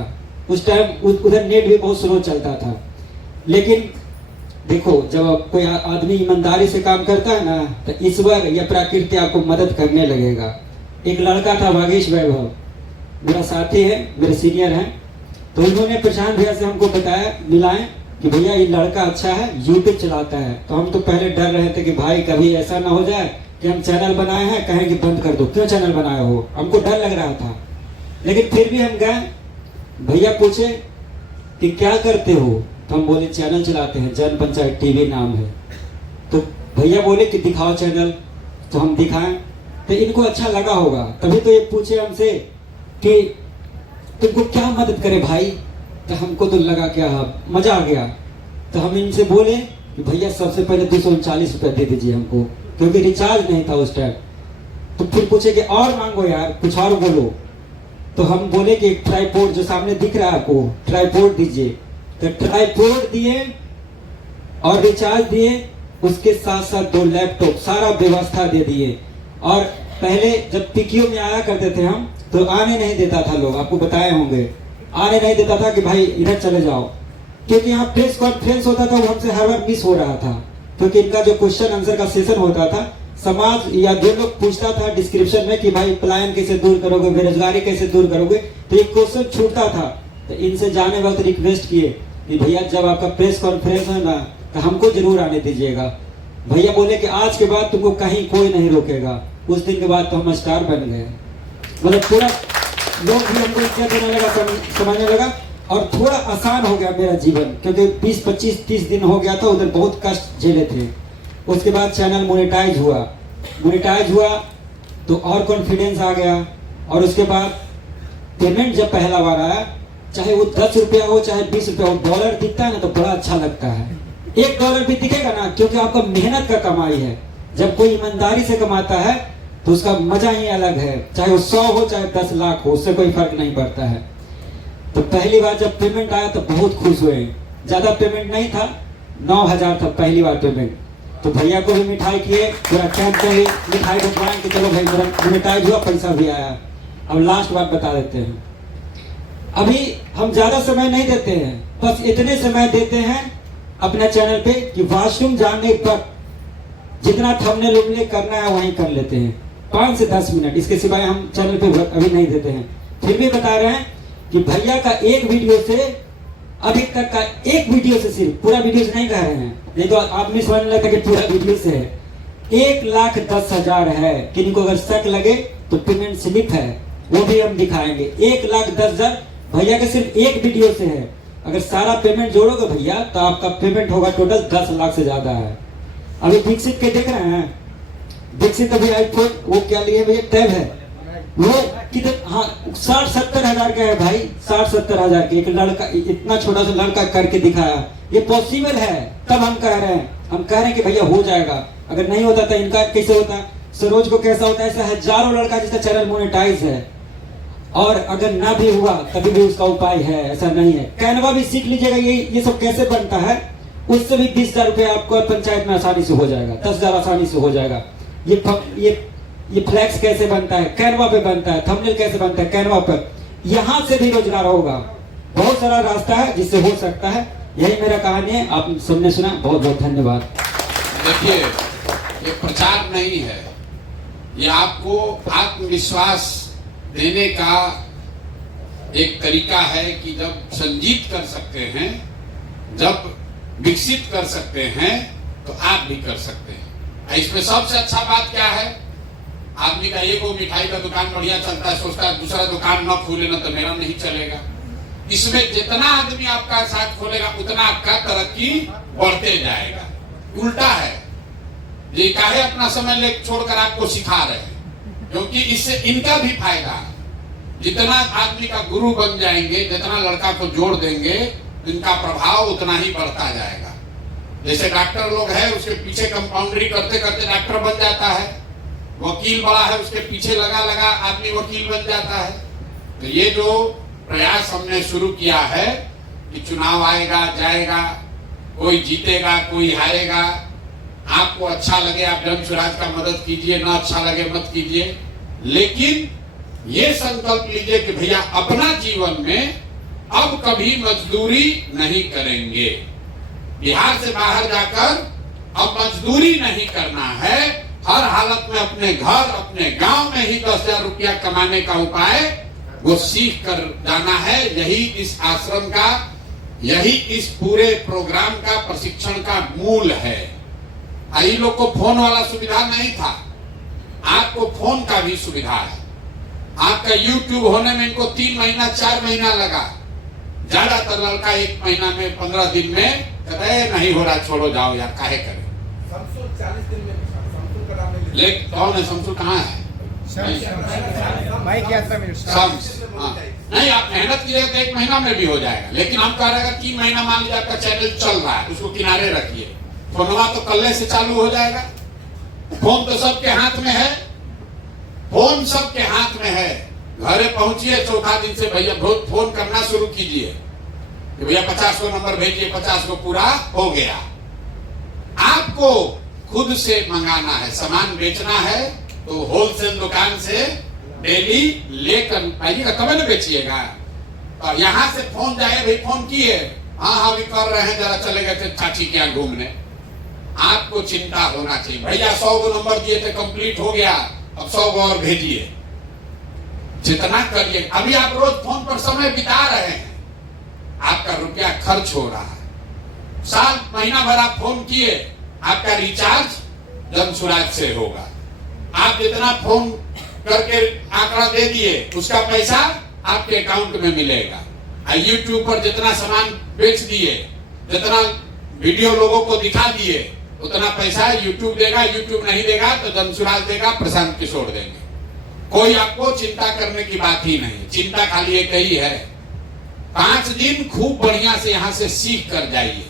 उस टाइम उधर नेट भी बहुत स्लो चलता था। लेकिन देखो, जब कोई आदमी ईमानदारी से काम करता है ना, तो ईश्वर या प्रकृति आपको मदद करने लगेगा। एक लड़का था वागीश वैभव, मेरा साथी है, मेरे सीनियर हैं। तो उन्होंने प्रशांत भैया से हमको बताया, मिलाए कि भैया ये लड़का अच्छा है, यूट्यूब चलाता है। तो हम तो पहले डर रहे थे कि भाई कभी ऐसा ना हो जाए कि हम चैनल बनाए हैं कहें कि बंद कर दो, क्यों चैनल बनाए हो, हमको डर लग रहा था। लेकिन फिर भी हम गए, भैया पूछे कि क्या करते हो, तो हम बोले चैनल चलाते हैं, जन पंचायत टीवी नाम है। तो भैया बोले कि दिखाओ चैनल, तो हम दिखाएं। तो इनको अच्छा लगा होगा, तभी तो ये पूछे हमसे कि तुमको क्या मदद करे भाई। तो हमको तो लगा क्या, मजा आ गया। तो हम इनसे बोले कि भैया सबसे पहले 239 रुपया दे दीजिए हमको, क्योंकि रिचार्ज नहीं था उस टाइम। तो फिर पूछे कि और मांगो यार, कुछ और बोलो। तो हम बोले कि एक ट्राइपॉड जो सामने दिख रहा है आपको, ट्राइपॉड दीजिए। तो ट्राइपॉड दिए और रिचार्ज दिए, उसके साथ साथ 2 लैपटॉप, सारा व्यवस्था दे दिए। और पहले जब पीक्यू में आया करते थे हम, तो आने नहीं देता था लोग, आपको बताए होंगे, आने नहीं देता था कि भाई इधर चले जाओ, क्योंकि यहाँ प्रेस कॉन्फ्रेंस होता था, वो हमसे हर बार मिस हो रहा था। क्योंकि इनका जो क्वेश्चन आंसर का सेशन होता था, समाज या जो लोग पूछता था डिस्क्रिप्शन में कि भाई पलायन कैसे दूर करोगे, बेरोजगारी कैसे दूर करोगे, तो ये क्वेश्चन छूटता था। तो इनसे जाने वक्त रिक्वेस्ट किए कि भैया जब आपका प्रेस कॉन्फ्रेंस है ना, तो हमको जरूर आने दीजिएगा। भैया बोले कि आज के बाद तुमको कहीं कोई नहीं रोकेगा। उस दिन के बाद तो हम स्टार बन गए। मतलब पूरा लोग भी हमको इज्जत देने लगा, समझने लगा, और थोड़ा आसान हो गया मेरा जीवन, क्योंकि 20, 25, 30 दिन हो गया था, उधर बहुत कष्ट झेले थे। उसके बाद चैनल मोनेटाइज हुआ तो और कॉन्फिडेंस आ गया। और उसके बाद पेमेंट जब पहला बार आया, चाहे वो 10 रुपया हो चाहे 20 रुपया हो, डॉलर दिखता है ना तो बड़ा अच्छा लगता है। $1 भी दिखेगा ना, क्योंकि आपका मेहनत का कमाई है। जब कोई ईमानदारी से कमाता है तो उसका मजा ही अलग है, चाहे वो 100 हो चाहे 10 लाख हो, उससे कोई फर्क नहीं पड़ता है। तो पहली बार जब पेमेंट आया तो बहुत खुश हुए। ज़्यादा पेमेंट नहीं था, 9,000 था पहली बार पेमेंट। तो भैया को भी मिठाई किए, पूरा कैंप पे भी मिठाई भिजवाएं कि चलो भाई मेरा मोनेटाइज हुआ, पैसा भी आया। अब लास्ट बात बता देते हैं, अभी हम ज़्यादा समय नहीं देते हैं, बस इतने समय देते हैं अपने चैनल पे कि वॉशरूम जाने पर जितना थंबनेल उम्नेल करना है वहीं कर लेते हैं, 5 से 10 मिनट, इसके सिवाय हम चैनल पे अभी नहीं देते हैं। फिर भी बता रहे हैं कि भैया का एक वीडियो से, अभी तक का एक वीडियो से, सिर्फ पूरा वीडियो से नहीं कह रहे हैं, नहीं तो आदमी समझने लगता कि पूरा वीडियो से है, 1,10,000 है। किन्हीं को अगर शक लगे तो पेमेंट स्लिप है, वो भी हम दिखाएंगे। 1,10,000 भैया के सिर्फ एक वीडियो से है। अगर सारा पेमेंट जोड़ोगे भैया तो आपका पेमेंट होगा टोटल 10 लाख से ज्यादा है। अभी दीक्षित के देख रहे हैं, दीक्षित अभी आईफोन वो क्या लिए भैया, टैब है, वो कितने, हाँ 60-70 हजार का है भाई, 60-70 हजार के। एक लड़का, इतना छोटा सा लड़का करके दिखाया, ये पॉसिबल है। तब हम कह रहे हैं, कि भैया हो जाएगा। अगर नहीं होता तो इनका कैसे होता, सरोज को कैसा होता है, ऐसा हजारों लड़का जिसका चैनल मोनेटाइज है। और अगर ना भी हुआ तभी भी उसका उपाय है, ऐसा नहीं है। कैनवा भी सीख लीजिएगा, ये सब कैसे बनता है, उससे भी 20,000 रुपये आपको पंचायत में आसानी से हो जाएगा, 10,000 आसानी से हो जाएगा। ये फ्लैक्स कैसे बनता है, कैनवा पे बनता है। थंबनेल कैसे बनता है, कैनवा पर। यहाँ से भी रोजगार होगा, बहुत सारा रास्ता है जिससे हो सकता है। यही मेरा कहानी है, आप सबने सुना, बहुत बहुत धन्यवाद। देखिए, ये प्रचार नहीं है, ये आपको आत्मविश्वास देने का एक तरीका है कि जब संजीत कर सकते हैं, जब विकसित कर सकते हैं, तो आप भी कर सकते हैं। इसमें सबसे अच्छा बात क्या है, आदमी का एक वो मिठाई का दुकान बढ़िया चलता है, सोचता है दूसरा दुकान न खोले ना तो मेरा नहीं चलेगा। इसमें जितना आदमी आपका साथ खोलेगा उतना आपका तरक्की बढ़ते जाएगा। उल्टा है, ये काहे अपना समय ले छोड़कर आपको सिखा रहे हैं, क्योंकि इससे इनका भी फायदा है। जितना आदमी का गुरु बन जाएंगे, जितना लड़का को जोड़ देंगे, इनका प्रभाव उतना ही बढ़ता जाएगा। जैसे डॉक्टर लोग हैं, उसके पीछे कंपाउंडरी करते करते डॉक्टर बन जाता है। वकील बड़ा है, उसके पीछे लगा लगा आदमी वकील बन जाता है। तो ये जो प्रयास हमने शुरू किया है कि चुनाव आएगा जाएगा, कोई जीतेगा कोई हारेगा, आपको अच्छा लगे आप जन स्वराज का मदद कीजिए, ना अच्छा लगे मत कीजिए, लेकिन ये संकल्प लीजिए कि भैया अपना जीवन में अब कभी मजदूरी नहीं करेंगे। बिहार से बाहर जाकर अब मजदूरी नहीं करना है, हर हालत में अपने घर अपने गांव में ही 10,000 रुपया कमाने का उपाय वो सीख कर जाना है। यही इस आश्रम का, यही इस पूरे प्रोग्राम का, प्रशिक्षण का मूल है। आई लोग को फोन वाला सुविधा नहीं था, आपको फोन का भी सुविधा है। आपका YouTube होने में इनको 3 महीना 4 महीना लगा, ज्यादातर लड़का 1 महीना में 15 दिन में कहते नहीं हो रहा, छोड़ो जाओ यार, काहे करें। शमसूर 40 दिन में शमसूर का नाम लेकिन कौन है शमसूर, कहाँ है? नहीं, आप मेहनत कीजिएगा तो 1 महीना में भी हो जाएगा, लेकिन हम कह रहे हैं 3 महीना मान लीजिए आपका चैनल चल रहा है, उसको किनारे रखिए, फोनवा तो कल से चालू हो जाएगा। फोन तो सबके हाथ में है, फोन सबके हाथ में है। घरे पहुंचिए, चौथा दिन से भैया फोन करना शुरू कीजिए कि भैया 50 को नंबर भेजिए, 50 को पूरा हो गया। आपको खुद से मंगाना है, सामान बेचना है तो होलसेल दुकान से डेली लेकर आइएगा, तब न बेचिएगा। और यहाँ से फोन जाए, भाई फोन किए, हाँ भी कर रहे हैं, जरा चले गए थे चाची के यहाँ घूमने। आपको चिंता होना चाहिए, भैया 100 को नंबर दिए थे, कंप्लीट हो गया, अब 100 को और भेजिए, जितना करिए। अभी आप रोज फोन पर समय बिता रहे हैं, आपका रुपया खर्च हो रहा है। साल महीना भर आप फोन किए, आपका रिचार्ज जन स्वराज से होगा। आप जितना फोन करके आंकड़ा दे दिए, उसका पैसा आपके अकाउंट में मिलेगा। YouTube पर जितना सामान बेच दिए, जितना वीडियो लोगों को दिखा दिए, उतना पैसा YouTube देगा। YouTube नहीं देगा तो जन स्वराज देगा, प्रशांत किशोर देंगे। कोई आपको चिंता करने की बात ही नहीं, चिंता खाली एक ही है, 5 दिन खूब बढ़िया से यहाँ से सीख कर जाइए।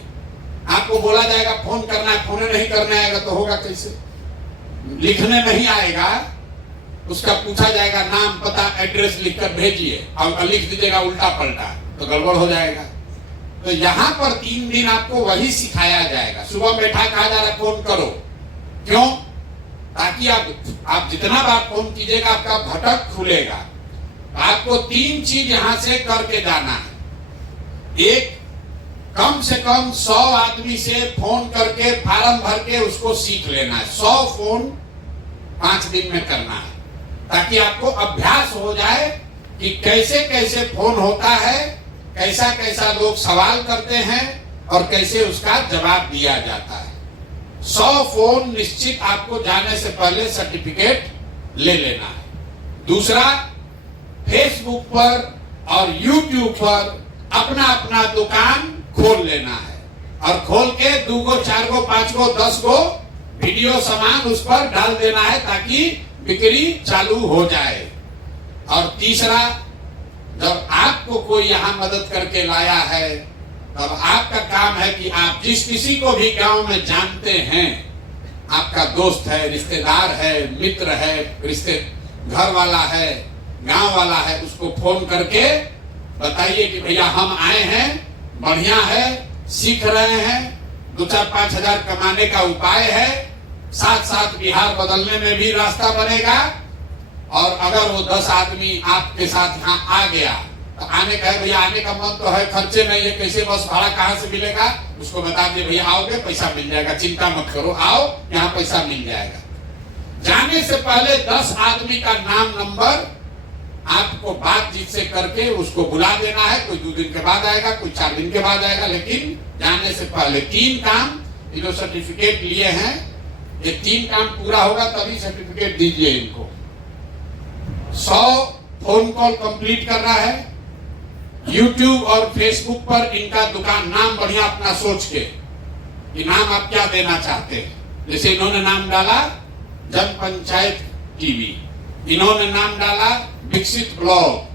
आपको बोला जाएगा फोन करना है, फोन नहीं करना आएगा तो होगा कैसे? लिखने नहीं आएगा, उसका पूछा जाएगा नाम पता एड्रेस लिखकर भेजिए, और लिख दीजिएगा उल्टा पलटा, तो गड़बड़ हो जाएगा। तो यहाँ पर 3 दिन आपको वही सिखाया जाएगा। सुबह बैठा कहा जा रहा है फोन करो, क्यों? ताकि आप जितना बार फोन कीजिएगा आपका भटक खुलेगा। आपको 3 चीज यहाँ से करके जाना है। एक, कम से कम 100 आदमी से फोन करके फार्म भर के उसको सीख लेना है। 100 फोन 5 दिन में करना है, ताकि आपको अभ्यास हो जाए कि कैसे कैसे फोन होता है, कैसा कैसा लोग सवाल करते हैं और कैसे उसका जवाब दिया जाता है। 100 फोन निश्चित आपको जाने से पहले सर्टिफिकेट ले लेना है। दूसरा, फेसबुक पर और यूट्यूब पर अपना अपना दुकान खोल लेना है और खोल के 2 गो 4 गो 5 गो 10 गो वीडियो सामान उस पर डाल देना है, ताकि बिक्री चालू हो जाए। और तीसरा, जब आपको कोई यहाँ मदद करके लाया है, तब आपका काम है कि आप जिस किसी को भी गांव में जानते हैं, आपका दोस्त है, रिश्तेदार है, मित्र है, घर वाला है, गांव वाला है, उसको फोन करके बताइए कि भैया हम आए हैं, बढ़िया है, सीख रहे हैं, 2-4-5 हजार कमाने का उपाय है, साथ साथ बिहार बदलने में भी रास्ता बनेगा। और अगर वो 10 आदमी आपके साथ यहाँ आ गया तो आने का है, भैया आने का मन तो है, खर्चे नहीं है, कैसे बस भाड़ा कहाँ से मिलेगा, उसको बता दिए भैया आओगे पैसा मिल जाएगा, चिंता मत करो, आओ यहाँ पैसा मिल जाएगा। जाने से पहले 10 आदमी का नाम नंबर आपको बातचीत से करके उसको बुला देना है। कोई 2 दिन के बाद आएगा, कोई 4 दिन के बाद आएगा, लेकिन जाने से पहले 3 काम, ये जो सर्टिफिकेट लिए हैं, ये 3 काम पूरा होगा तभी सर्टिफिकेट दीजिए इनको। 100 फोन कॉल कंप्लीट करना है। YouTube और Facebook पर इनका दुकान नाम बढ़िया अपना सोच के, कि नाम आप क्या देना चाहते हैं। जैसे इन्होंने नाम डाला जन पंचायत टीवी, इन्होंने नाम डाला विकसित ब्लॉग।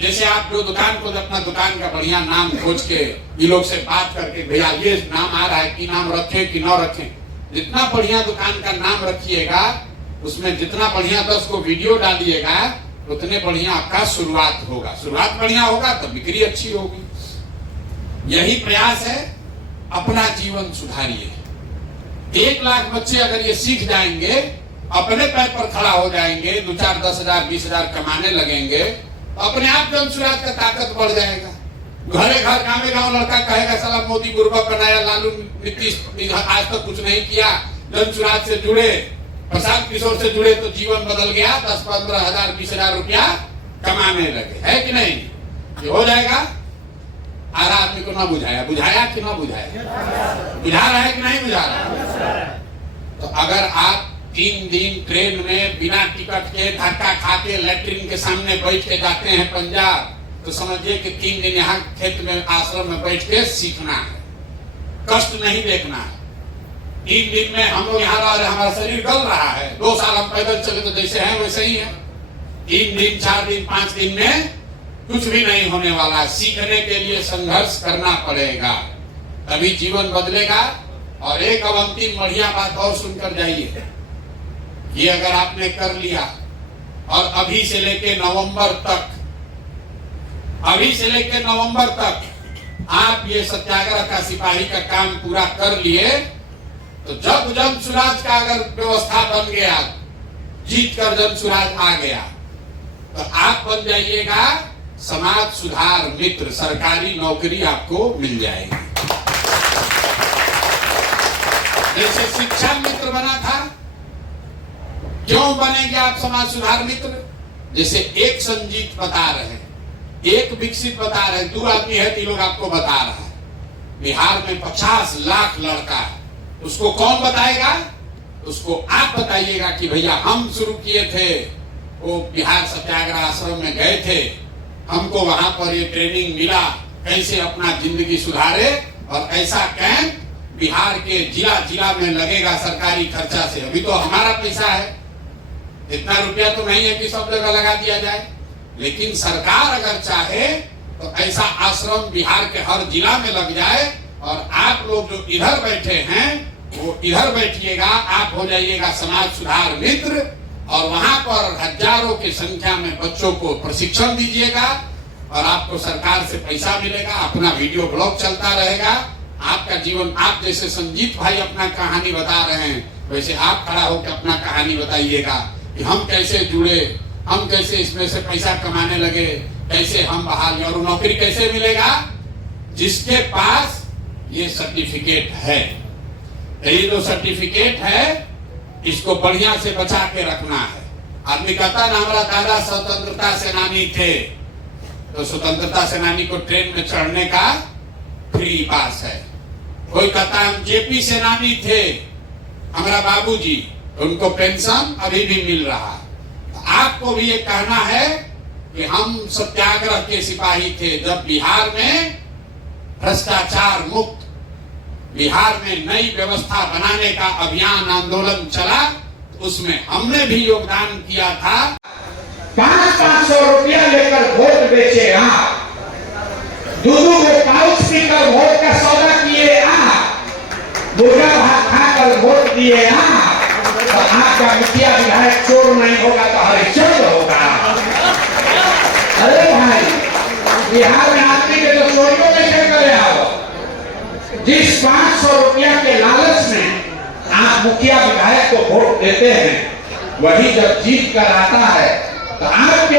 जैसे आप जो दुकान को अपना दुकान का बढ़िया नाम खोज के ये लोग से बात करके, भैया ये नाम आ रहा है कि नाम रखें कि न रखें, जितना बढ़िया दुकान का नाम रखिएगा, उसमें जितना बढ़िया 10 को वीडियो डालिएगा, उतने बढ़िया आपका शुरुआत होगा। शुरुआत बढ़िया होगा तो बिक्री अच्छी होगी। यही प्रयास है, अपना जीवन सुधारिए। 1 लाख बच्चे अगर ये सीख जाएंगे, अपने पैर पर खड़ा हो जाएंगे, 2-4 10 हजार 20 हजार कमाने लगेंगे, तो अपने आप जन सुराज का ताकत बढ़ जाएगा। घरे घर गाँव गाँव लड़का कहेगा साला मोदी बुर्बक बनाया, लालू नीतीश आज तक कुछ नहीं किया। जन सुराज से जुड़े, प्रशांत किशोर से जुड़े तो जीवन बदल गया, 10-15 हजार 20 हजार रुपया कमाने लगे, है कि नहीं? ये हो जाएगा। आधा आदमी को ना बुझाया कि ना बुझाया? बुझा रहा है कि नहीं बुझा रहा? तो अगर आप 3 दिन ट्रेन में बिना टिकट के धक्का खा के लैट्रिन के सामने बैठ के जाते हैं पंजाब, तो समझिए कि 3 दिन यहाँ खेत में आश्रम में बैठ के सीखना है, कष्ट नहीं देखना है। 3 दिन में हम लोग यहाँ रह रहे, हमारा शरीर गल रहा है। 2 साल हम पैदल चले तो जैसे हैं वैसे ही है। 3 दिन 4 दिन 5 दिन में कुछ भी नहीं होने वाला। सीखने के लिए संघर्ष करना पड़ेगा, तभी जीवन बदलेगा। और एक अब अंतिम बढ़िया बात और सुनकर जाइए, ये अगर आपने कर लिया और अभी से लेके नवंबर तक आप ये सत्याग्रह का सिपाही का काम पूरा कर लिए, तो जब जन सुराज का अगर व्यवस्था बन गया, जीत कर जन सुराज आ गया, तो आप बन जाइएगा समाज सुधार मित्र, सरकारी नौकरी आपको मिल जाएगी। जैसे शिक्षा मित्र बना था, क्यों बनेंगे आप समाज सुधार मित्र? जैसे एक संजीत बता रहे हैं, एक विकसित बता रहे हैं, 2 आदमी है, 3 लोग आपको बता रहा है। बिहार में 50 लाख लड़का है, उसको कौन बताएगा? उसको आप बताइएगा कि भैया हम शुरू किए थे, वो बिहार सत्याग्रह आश्रम में गए थे, हमको वहां पर ये ट्रेनिंग मिला, कैसे अपना जिंदगी सुधारे। और ऐसा कैंप बिहार के जिला जिला में लगेगा सरकारी खर्चा से। अभी तो हमारा पैसा है, इतना रुपया तो नहीं है कि सब जगह लगा दिया जाए, लेकिन सरकार अगर चाहे तो ऐसा आश्रम बिहार के हर जिला में लग जाए। और आप लोग जो इधर बैठे हैं वो इधर बैठिएगा, आप हो जाइएगा समाज सुधार मित्र, और वहां पर हजारों की संख्या में बच्चों को प्रशिक्षण दीजिएगा। और आपको सरकार से पैसा मिलेगा, अपना वीडियो ब्लॉग चलता रहेगा, आपका जीवन, आप जैसे संजीत भाई अपना कहानी बता रहे हैं, वैसे आप खड़ा होकर अपना कहानी बताइएगा कि हम कैसे जुड़े, हम कैसे इसमें से पैसा कमाने लगे, कैसे हम बाहर, और नौकरी कैसे मिलेगा? जिसके पास ये सर्टिफिकेट है। ये जो सर्टिफिकेट है इसको बढ़िया से बचा के रखना है। आदमी कहता ना हमारा दादा स्वतंत्रता सेनानी थे, तो स्वतंत्रता सेनानी को ट्रेन में चढ़ने का फ्री पास है। कोई कहता हम जेपी सेनानी थे, हमारा बाबूजी, उनको पेंशन अभी भी मिल रहा। तो आपको भी ये कहना है कि हम सत्याग्रह के सिपाही थे। जब बिहार में भ्रष्टाचार मुक्त, बिहार में नई व्यवस्था बनाने का अभियान आंदोलन चला, तो उसमें हमने भी योगदान किया था। 500 रुपया लेकर वोट बेचे आप, दूधू को पाउच पीकर वोट का सौदा किए आप, मुर्गा भात खाकर वोट दिए आप, तो आपका मुखिया विधायक चोर नहीं होगा तो हरिश्चंद्र होगा। अरे भाई, बिहार में आदमी के तो चोरियों कैसे करे आओ? जिस 500 रुपया के लालच में आप मुखिया विधायक को वोट देते हैं, वही जब जीत कर आता है तो आपके